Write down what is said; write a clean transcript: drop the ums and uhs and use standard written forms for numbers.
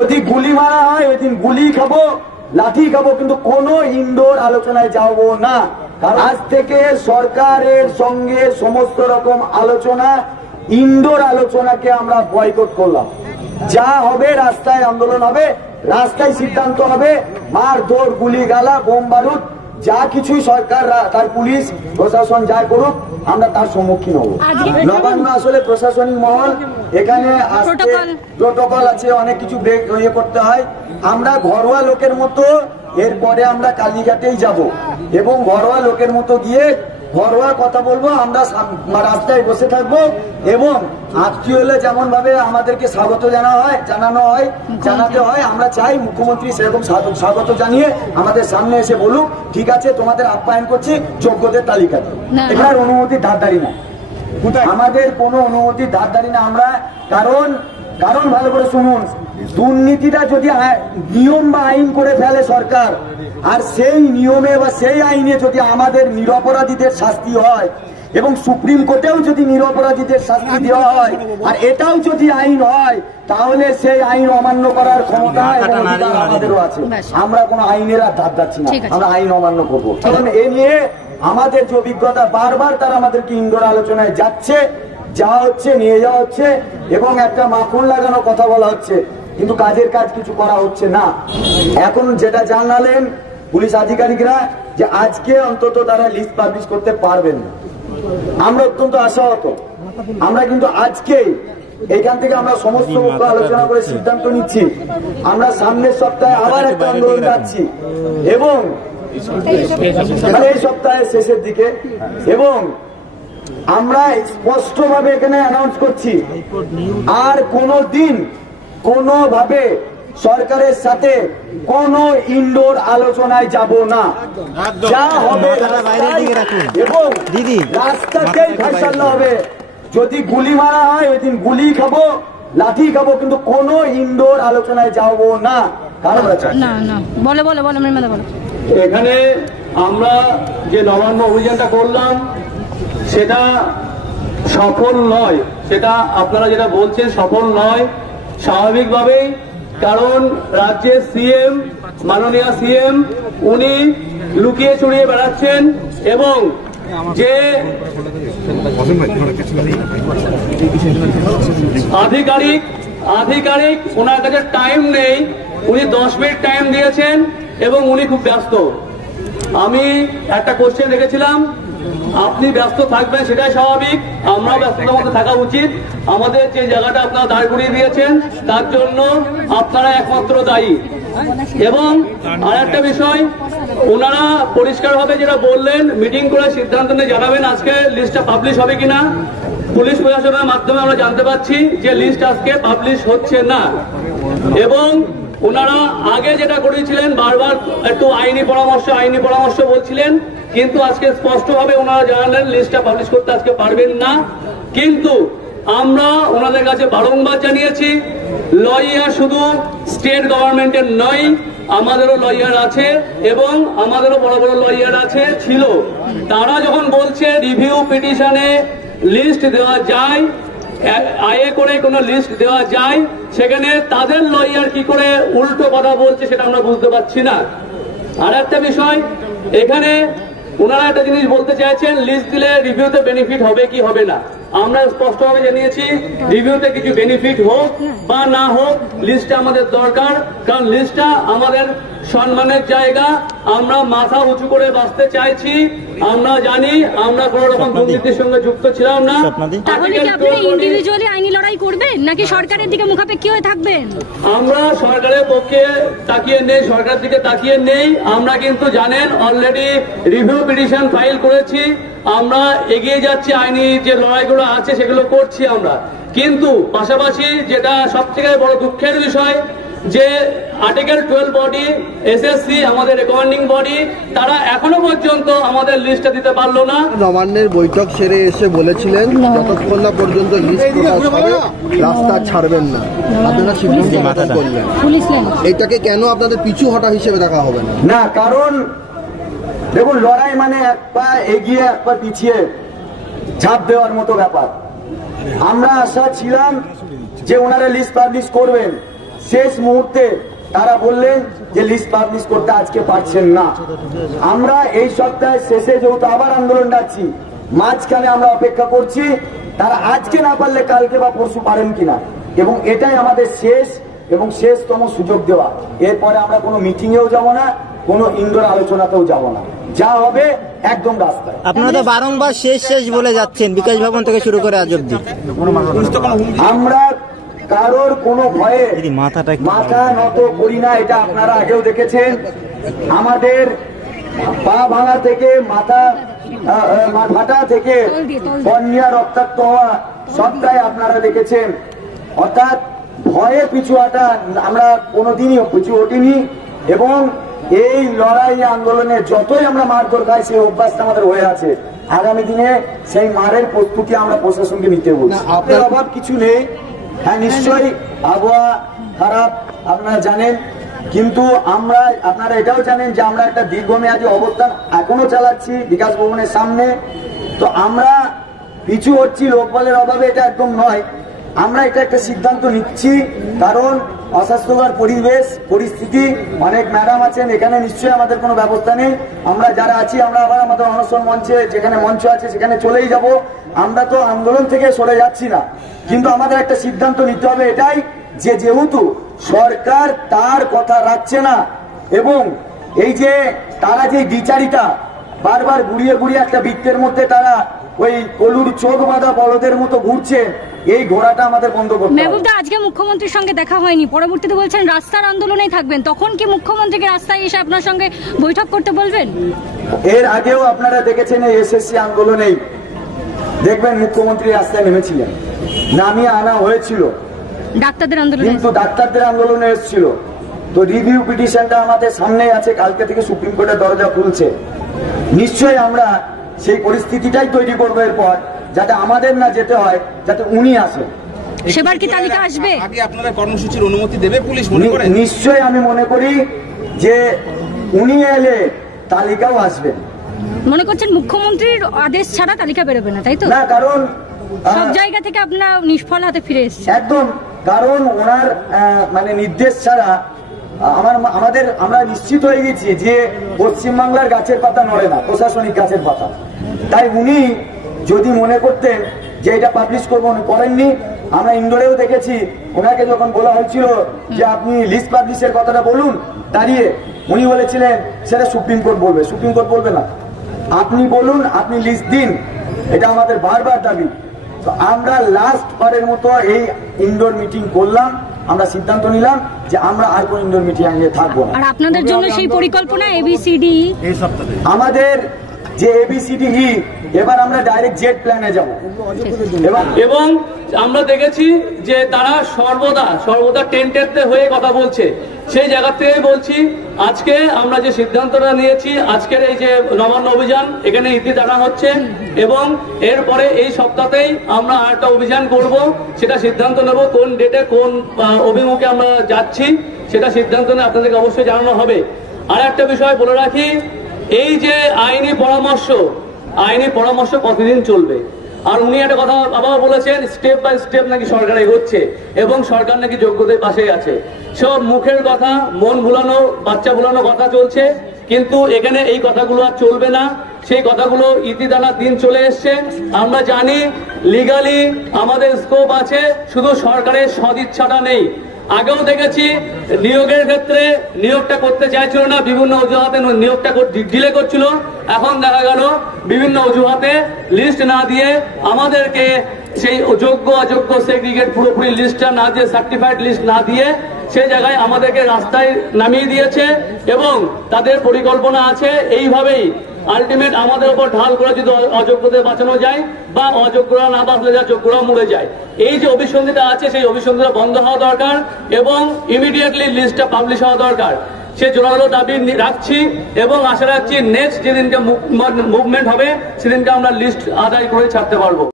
যদি গুলি মারা হয় ওই দিন গুলি খাবো, লাঠি খাবো, কিন্তু কোন ইনডোর আলোচনায় যাবো না। কারণ আজ থেকে সরকারের সঙ্গে সমস্ত রকম আলোচনা, ইনডোর আলোচনাকে আমরা বয়কট করলাম। যা হবে রাস্তায় আন্দোলন হবে, রাস্তায় সিদ্ধান্ত হবে, মারধর, গুলি গালা, বোম বারুদ যা কিছুই সরকার তার পুলিশ প্রশাসন যা করুক আমরা তার সম্মুখীন হব। নবান্ন আসলে প্রশাসনিক মহল, এখানে প্রোটোকল আছে, অনেক কিছু ইয়ে করতে হয়। আমরা ঘরোয়া লোকের মতো এরপরে আমরা কালীঘাটেই যাব এবং ঘরোয়া লোকের মতো গিয়ে ঘরোয়া কথা বলবো। আমরা রাস্তায় বসে থাকবো এবং আত্মীয় হলে যেমন ভাবে আমাদেরকে স্বাগত জানাতে হয়, আমরা চাই মুখ্যমন্ত্রী সেরকম স্বাগত জানিয়ে আমাদের সামনে এসে বলুক ঠিক আছে তোমাদের আপ্যায়ন করছি যোগ্যদের তালিকাতে। এবার অনুমতির ধারদারি না, আমাদের কোনো অনুমতির ধারদারি না আমরা। কারণ ভালো করে শুনুন, দুর্নীতিটা যদি নিয়ম বা আইন করে ফেলে সরকার, আর সেই নিয়মে বা সেই আইনে যদি আমাদের নিরপরাধীদের শাস্তি হয় এবং সুপ্রিম কোর্টেও যদি নিরপরাধীদের শাস্তি দেওয়া হয় আর এটাও যদি আইন হয়, তাহলে সেই আইন অমান্য করার ক্ষমতা আমাদেরও আছে। আমরা কোনো আইনের আর ধার যাচ্ছি না, আমরা আইন অমান্য করবো। কারণ এ নিয়ে আমাদের যে অভিজ্ঞতা, বারবার তারা আমাদেরকে ইনডোর আলোচনায় যাওয়া হচ্ছে, নিয়ে যাওয়া হচ্ছে এবং একটা মাখন লাগানো কথা বলা হচ্ছে, কিন্তু কাজের কাজ কিছু করা হচ্ছে না। এখন যেটা জানালেন পুলিশ আধিকারিকরা যে আজকে অন্তত তারা লিস্ট পাবলিশ করতে পারবেন না, আমরা অত্যন্ত আশাহত। আমরা কিন্তু আজকে এখান থেকে আমরা সমস্ত আলোচনা করে সিদ্ধান্ত নিচ্ছি, আমরা সামনের সপ্তাহে আবার একটা আন্দোলন যাচ্ছি এবং এই সপ্তাহের শেষের দিকে, এবং আমরা স্পষ্টভাবে এখানে অ্যানাউন্স করছি আর কোনোদিন কোনোভাবে সরকারের সাথে কোন ইনডোর আলোচনায় যাব না। যা হবে এবং রাস্তাতেই ফাইসাল্লা হবে। যদি গুলি মারা হয় ওই দিন গুলি খাবো, লাঠি খাবো, কিন্তু কোন ইনডোর আলোচনায় যাব না। কারণ এখানে আমরা যে নবান্ন অভিযানটা করলাম সেটা সফল নয়, সেটা আপনারা যেটা বলছেন সফল নয় স্বাভাবিকভাবেই। কারণ রাজ্যের সিএম, মাননীয় সিএম, উনি লুকিয়ে ছড়িয়ে বেড়াচ্ছেন এবং যে আধিকারিক ওনার কাছে টাইম নেই, উনি 10 মিনিট টাইম দিয়েছেন এবং উনি খুব ব্যস্ত। আমি একটা কোশ্চেন রেখেছিলাম, আপনি ব্যস্ত থাকবেন সেটাই স্বাভাবিক, আমরা ব্যস্ততার মধ্যে থাকা উচিত। আমাদের যে জায়গাটা আপনারা দাঁড় করিয়ে দিয়েছেন তার জন্য আপনারা একমাত্র দায়ী। এবং আর একটা বিষয়, ওনারা পরিষ্কারভাবে যেটা বললেন মিটিং করে সিদ্ধান্ত নিয়ে জানাবেন আজকে লিস্টটা পাবলিশ হবে কিনা। পুলিশ প্রশাসনের মাধ্যমে আমরা জানতে পারছি যে লিস্ট আজকে পাবলিশ হচ্ছে না। এবং ওনারা আগে যেটা করেছিলেন বারবার একটু আইনি পরামর্শ বলছিলেন, কিন্তু আজকে স্পষ্টভাবে ওনারা জানালেন লিস্টটা পাবলিশ করতে আজকে পারবেন না। কিন্তু আমরা ওনাদের কাছে বারংবার জানিয়েছি, লয়ার শুধু স্টেট গভর্নমেন্টের নয়, আমাদেরও লয়ার আছে এবং আমাদেরও বড় বড় লয়ার ছিল। তারা যখন বলছে রিভিউ পিটিশনে লিস্ট দেওয়া যায়, আয়ে করে কোনো লিস্ট দেওয়া যায়, সেখানে তাদের লয়ার কি করে উল্টো কথা বলছে সেটা আমরা বুঝতে পারছি না। আর একটা বিষয়, এখানে ওনারা একটা জিনিস বলতে চাইছেন লিস্ট দিলে রিভিউতে বেনিফিট হবে কি হবে না। আমরা স্পষ্টভাবে জানিয়েছি রিভিউতে কিছু বেনিফিট হোক বা না হোক লিস্টটা আমাদের দরকার, কারণ লিস্টটা আমাদের সম্মানের জায়গা, আমরা মাথা উঁচু করে বাঁচতে চাইছি। আমরা জানি আমরা কোন রকম দুর্নীতির সঙ্গে যুক্ত ছিলাম না। তাহলে কি আপনি ইন্ডিভিজুয়ালি আইনি লড়াই করবেন নাকি সরকারের দিকে মুখাপেক্ষী হয়ে থাকবেন? আমরা সরকারের পক্ষে তাকিয়ে নেই, সরকারের দিকে তাকিয়ে নেই। আমরা কিন্তু জানেন অলরেডি রিভিউ পিটিশন ফাইল করেছি, আমরা এগিয়ে যাচ্ছি, আইনি যে লড়াইগুলো আছে সেগুলো করছি আমরা। কিন্তু পাশাপাশি যেটা সবথেকে বড় দুঃখের বিষয় যে আর্টিকেল 12 বডি, এসএসসি আমাদের রেকমেন্ডিং বডি, তারা এখনো পর্যন্ত আমাদের লিস্টটা দিতে পারলো না। নবান্নের বৈঠক সেরে এসে বলেছিলেন যতক্ষণ না পর্যন্ত লিস্ট প্রকাশ হবে রাস্তা ছাড়বেন না, আপনারা সিদ্ধান্ত করলেন। এটাকে কেন আপনাদের পিছু হটা হিসেবে দেখা হবে না? না, কারণ দেখুন লড়াই মানে এক পা এগিয়ে এক পা পিছিয়ে ঝাঁপ দেওয়ার মতো ব্যাপার। আমরা আশা ছিলাম যে ওনারা লিস্ট পাবলিশ করবেন, শেষ মুহূর্তে তারা বললেন যে লিস্ট পাবলিশ করতে আজকে পারছেন না। আমরা এই সপ্তাহের শেষে যেহেতু আবার আন্দোলন ডাকছি, মাঝখানে আমরা অপেক্ষা করছি তারা আজকে না পারলে কালকে বা পরশু পারেন কিনা, এবং এটাই আমাদের শেষ এবং শেষতম সুযোগ দেওয়া। এরপরে আমরা কোনো মিটিংয়েও যাব না, কোনো ইনডোর আলোচনাতেও যাব না, যা হবে একদম রাস্তায়। আপনারা তো বারংবার শেষ শেষ বলে যাচ্ছেন, বিকাশ ভবন থেকে শুরু করে আজ অব্দি। আমরা কারোর কোনো ভয়ে মাথা নত করি না, এটা আপনারা আগেও দেখেছেন। আমাদের পা ভাঙা থেকে মাথা ফাটা থেকে কর্নিয়া রক্তাক্ত হওয়া সবটাই আপনারা দেখেছেন। অর্থাৎ ভয়ে পিছু হাঁটা আমরা কোনোদিনই পিছু হটিনি, এবং এই লড়াই আন্দোলনে যতই আমরা মারধর খাই সেই অভ্যাসটা আমাদের হয়ে আছে। আগামী দিনে সেই মারের প্রস্তুতি আমরা প্রশাসনকে নিতে বলছি। আপনার অভাব কিছু নেই, হ্যাঁ নিশ্চয়ই আবহাওয়া খারাপ আপনারা জানেন, কিন্তু আপনারা এটাও জানেন যে আমরা একটা দীর্ঘমেয়াদী অবস্থান এখনো চালাচ্ছি বিকাশ ভবনের সামনে। তো আমরা পিছু হচ্ছি লোকবলের অভাবে, এটা একদম নয়। আমরা এটা একটা সিদ্ধান্ত নিচ্ছি কারণ অস্বাস্থ্যকর পরিবেশ পরিস্থিতি, অনেক ম্যাডাম আছেন এখানে, নিশ্চয়ই আমাদের কোনো ব্যবস্থা নেই। আমরা যারা আছি আমরা আবার আমাদের অনশন মঞ্চে যেখানে মঞ্চ আছে সেখানে চলেই যাব। আমরা তো আন্দোলন থেকে সরে যাচ্ছি না, কিন্তু আমাদের একটা সিদ্ধান্ত নিতে হবে এটাই যে যেহেতু সরকার তার কথা রাখছে না, এবং এই যে তারা যে বিচারিতা বারবার ঘুরিয়ে ঘুরিয়ে একটা বৃত্তের মধ্যে তারা ওই কলুর চোখ বাঁধা বলদের মতো ঘুরছে, এই ঘোড়াটা আমাদের বন্ধ করতে হবে। মেহবুব দা, আজকে মুখ্যমন্ত্রীর সঙ্গে দেখা হয়নি, পরবর্তীতে বলছেন রাস্তার আন্দোলনেই থাকবেন, তখন কি মুখ্যমন্ত্রীকে রাস্তায় এসে আপনার সঙ্গে বৈঠক করতে বলবেন? এর আগেও আপনারা দেখেছেন এই এসএসসি আন্দোলনেই দেখবেন মুখ্যমন্ত্রী রাস্তায় নেমেছিলেন, নামিয়ে আনা হয়েছিল ডাক্তারদের আন্দোলনে, কিন্তু ডাক্তারদের আন্দোলনে এসেছিল। তো রিভিউ পিটিশনটা আমাদের সামনেই আছে, কালকে থেকে সুপ্রিম কোর্টের দরজা খুলছে। নিশ্চয়ই আমরা সেই পরিস্থিতিটাই তৈরি করবো এরপর, যাতে আমাদের না যেতে হয়, যাতে উনি আসেন। সেবার কি তালিকা আসবে? আগে আপনারা কর্মসূচির অনুমতি দেবে পুলিশ মনে করেন? নিশ্চয়ই আমি মনে করি যে উনি এলে তালিকাও আসবেন। মনে করছেন মুখ্যমন্ত্রীর আদেশ ছাড়া তালিকা বেরোবে না, তাই তো? না, কারণ সব জায়গা থেকে আপনারা নিষ্ফল হাতে ফিরে এসেছেন। একদম, কারণ ওনার মানে নির্দেশ ছাড়া আমরা নিশ্চিত হয়ে গেছি যে পশ্চিমবাংলার গাছের পাতা নড়ে না, প্রশাসনিক গাছের পাতা। তাই উনি যদি মনে করতেন যে এটা পাবলিশ করবো, উনি করেননি। আমরা ইন্ডোরেও দেখেছি ওনাকে যখন বলা হয়েছিল যে আপনি লিস্ট পাবলিশের কথাটা বলুন দাঁড়িয়ে, উনি বলেছিলেন সেটা সুপ্রিম কোর্ট বলবে। সুপ্রিম কোর্ট বলবে না, আপনি বলুন, আপনি লিস্ট দিন, এটা আমাদের বারবার দাবি। তো আমরা লাস্ট বারের মতো এই ইনডোর মিটিং করলাম, আমরা সিদ্ধান্ত নিলাম যে আমরা আর কোন ইনডোর মিটিং এ থাকবো না। আর আপনাদের জন্য সেই পরিকল্পনা ABCD এই সপ্তাহে আমাদের যে ABCD এবার আমরা ডাইরেক্ট জেট প্ল্যানে যাব। এবং আমরা দেখেছি যে তারা সর্বদা টেন্টেতে হয়ে কথা বলছে। সেই জায়গা থেকে বলছি, আজকে আমরা যে সিদ্ধান্তটা নিয়েছি, আজকের এই যে নবান্ন অভিযান, এখানে ইতি টানা হচ্ছে, এবং এরপরে এই সপ্তাহতেই আমরা আরেকটা অভিযান করব। সেটা সিদ্ধান্ত নেব কোন ডেটে কোন অভিমুখে আমরা যাচ্ছি, সেটা সিদ্ধান্ত নিয়ে আপনাদেরকে অবশ্যই জানানো হবে। আর একটা বিষয় বলে রাখি, এই যে আইনি পরামর্শ কতদিন চলবে? আর উনি একটা কথা আবার বলেছেন, স্টেপ বাই স্টেপ নাকি সরকার এগোচ্ছে এবং সরকার নাকি যোগ্যদের পাশেই আছে। সব মুখের কথা, মন ভুলানো, বাচ্চা ভুলানো কথা চলছে, কিন্তু এখানে এই কথাগুলো আর চলবে না। সেই কথাগুলো ইতিদানার দিন চলে এসছে। আমরা জানি লিগালি আমাদের স্কোপ আছে, শুধু সরকারের সদিচ্ছাটা নেই। আগেও দেখেছি নিয়োগের ক্ষেত্রে নিয়োগটা করতে চাইছিল না, বিভিন্ন অজুহাতে নিয়োগটা ডিলে করছিল। এখন দেখা গেল বিভিন্ন অজুহাতে লিস্ট না দিয়ে আমাদেরকে সেই যোগ্য অযোগ্য সেগ্রিগেট পুরোপুরি লিস্টটা না দিয়ে, সার্টিফাইড লিস্ট না দিয়ে সেই জায়গায় আমাদেরকে রাস্তায় নামিয়ে দিয়েছে, এবং তাদের পরিকল্পনা আছে এইভাবেই আলটিমেট আমাদের উপর ঢাল করে যদি অযোগ্যদের বাঁচানো যায়, বা অযোগ্যরা না বাঁচলে যা যোগ্যরা মরে যায়। এই যে অভিসন্ধিটা আছে, সেই অভিসন্ধিটা বন্ধ হওয়া দরকার, এবং ইমিডিয়েটলি লিস্টটা পাবলিশ হওয়া দরকার। সে জোরালো দাবি রাখছি, এবং আশা রাখছি নেক্সট যেদিনকে মুভমেন্ট হবে সেদিনকে আমরা লিস্ট আদায় করে ছাড়তে পারবো।